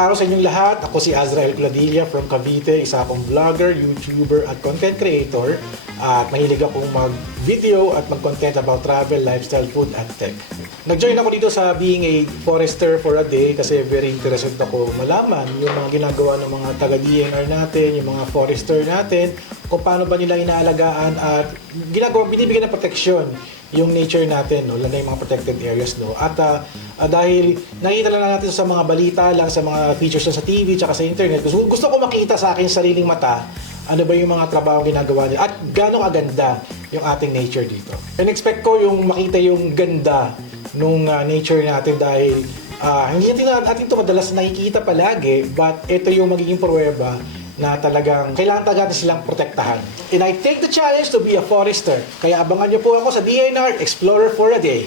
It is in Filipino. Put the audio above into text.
araw sa inyong lahat. Ako si Azrael Culadilla from Cavite, isa akong vlogger, YouTuber at content creator. At mahilig akong mag-video at mag-content about travel, lifestyle, food at tech. Nag-join ako dito sa being a forester for a day kasi very interested ako malaman yung mga ginagawa ng mga taga-DNR natin, yung mga forester natin, kung paano ba nila inaalagaan at binibigyan ng proteksyon yung nature natin, no? Lalo na yung mga protected areas, no? At dahil nakita lang natin sa mga balita lang, sa mga features sa TV, tsaka sa internet, gusto ko makita sa akin sariling mata ano ba yung mga trabaho ginagawa nila at gano'ng aganda yung ating nature dito. And expect ko yung makita yung ganda nung nature natin dahil hindi natin ito madalas nakikita palagi, but ito yung magiging pruweba na talagang kailangan talaga natin silang protektahan. And I take the challenge to be a forester. Kaya abangan niyo po ako sa DNR Explorer for a Day.